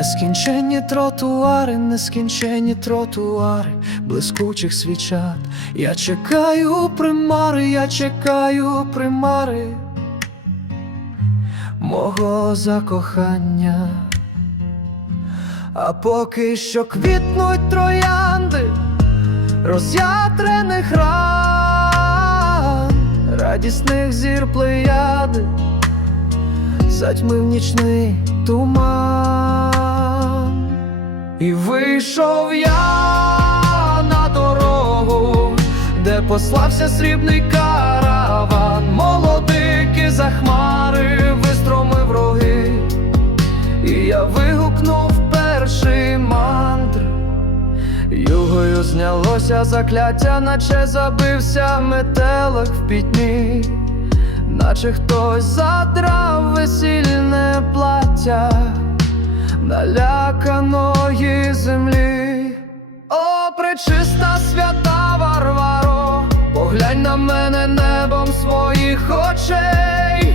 Нескінченні тротуари, нескінченні тротуари, блискучих свічат. Я чекаю примари, я чекаю примари мого закохання. А поки що квітнуть троянди роз'ятрених ран, радісних зір плеяди, затьмив нічний туман, і вийшов я на дорогу, де послався срібний караван, молодики за хмари вистромив роги, і я вигукнув перший мантр. Югою знялося закляття, наче забився метелик в пітьмі, наче хтось задрав весільне плаття наляканої землі. О, пречиста свята Варваро, поглянь на мене небом своїх очей.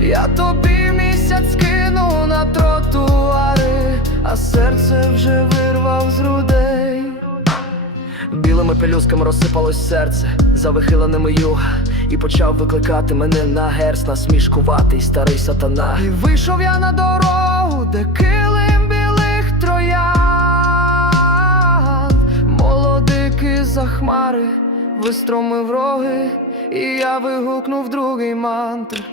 Я тобі місяць скину на тротуари, а серце вже вирвав з грудей. Білими пелюсками розсипалось серце за вихиленими юга І почав викликати мене на герц насмішкуватий старий сатана І вийшов я на дорогу, де хмари вистромив роги, і я вигукнув другий мантр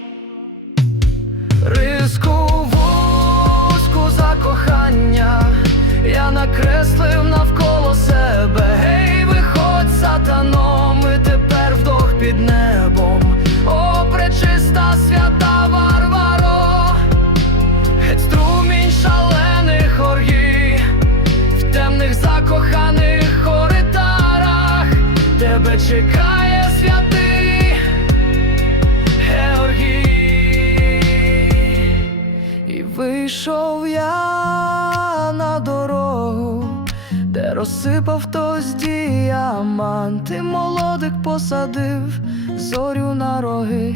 вийшов я на дорогу, де розсипав хтось діаманти, молодик посадив зорю на роги.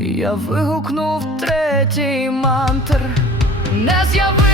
І я вигукнув третій мантр, не з'явив.